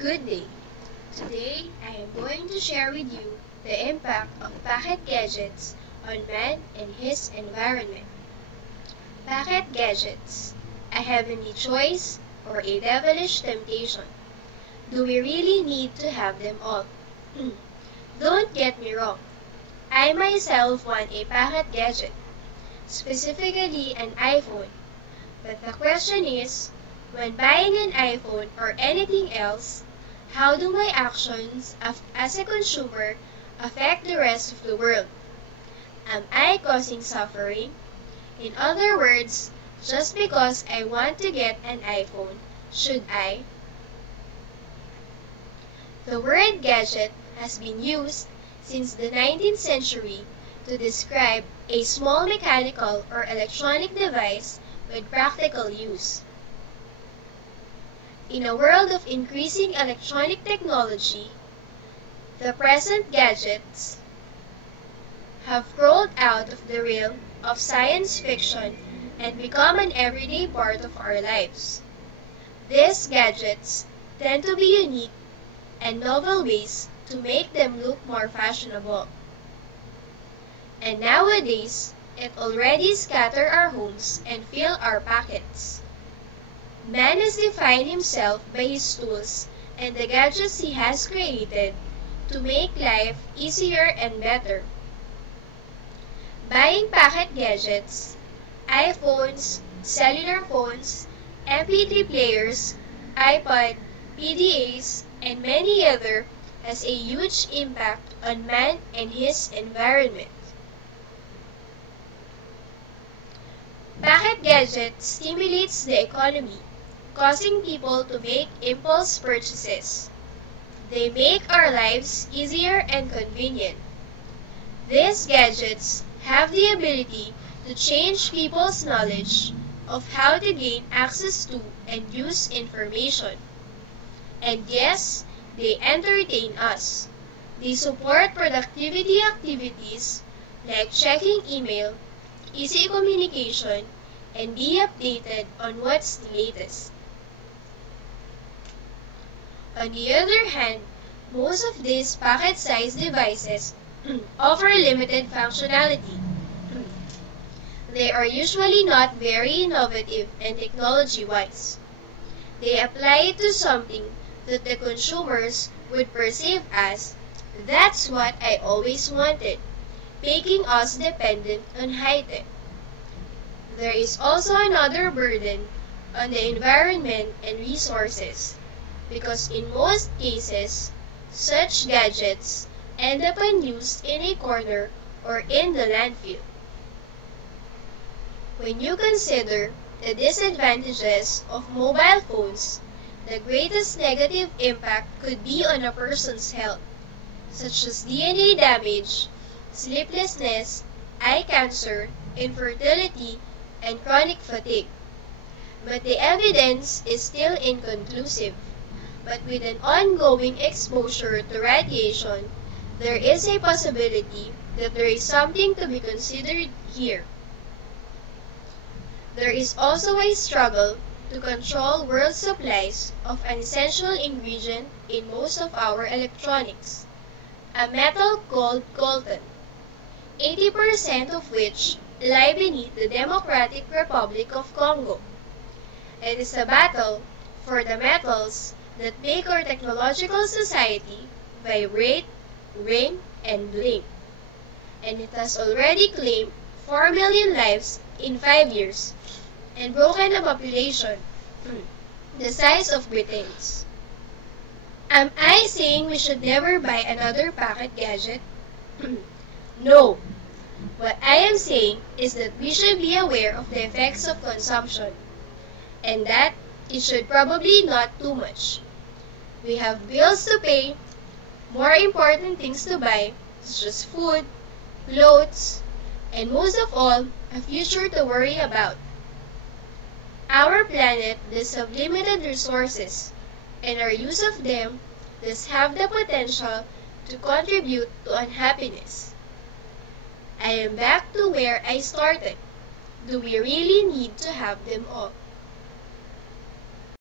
Good day. Today, I am going to share with you the impact of packet gadgets on man and his environment. Packet gadgets, a heavenly choice or a devilish temptation. Do we really need to have them all? Don't get me wrong. I myself want a packet gadget, specifically an iPhone. But the question is, when buying an iPhone or anything else, how do my actions as a consumer affect the rest of the world? Am I causing suffering? In other words, just because I want to get an iPhone, should I? The word gadget has been used since the 19th century to describe a small mechanical or electronic device with practical use. In a world of increasing electronic technology, the present gadgets have crawled out of the realm of science fiction and become an everyday part of our lives. These gadgets tend to be unique and novel ways to make them look more fashionable. And nowadays, it already scatters our homes and fill our pockets. Man has defined himself by his tools and the gadgets he has created to make life easier and better. Buying packet gadgets, iPhones, cellular phones, MP3 players, iPod, PDAs, and many other has a huge impact on man and his environment. Packet gadget stimulates the economy, causing people to make impulse purchases. They make our lives easier and convenient. These gadgets have the ability to change people's knowledge of how to gain access to and use information. And yes, they entertain us. They support productivity activities like checking email, easy communication, and be updated on what's the latest. On the other hand, most of these packet-sized devices offer limited functionality. They are usually not very innovative and technology-wise. They apply it to something that the consumers would perceive as, "That's what I always wanted," making us dependent on high-tech. There is also another burden on the environment and resources, because in most cases, such gadgets end up unused in a corner or in the landfill. When you consider the disadvantages of mobile phones, the greatest negative impact could be on a person's health, such as DNA damage, sleeplessness, eye cancer, infertility, and chronic fatigue. But the evidence is still inconclusive. But with an ongoing exposure to radiation, there is a possibility that there is something to be considered here. There is also a struggle to control world supplies of an essential ingredient in most of our electronics, a metal called coltan, 80% of which lie beneath the Democratic Republic of Congo. It is a battle for the metals that make our technological society vibrate, ring, and blink. And it has already claimed 4 million lives in 5 years and broken a population the size of Britain's. Am I saying we should never buy another packet gadget? No. What I am saying is that we should be aware of the effects of consumption, and that it should probably not too much. We have bills to pay, more important things to buy, such as food, clothes, and most of all, a future to worry about. Our planet does have limited resources, and our use of them does have the potential to contribute to unhappiness. I am back to where I started. Do we really need to have them all?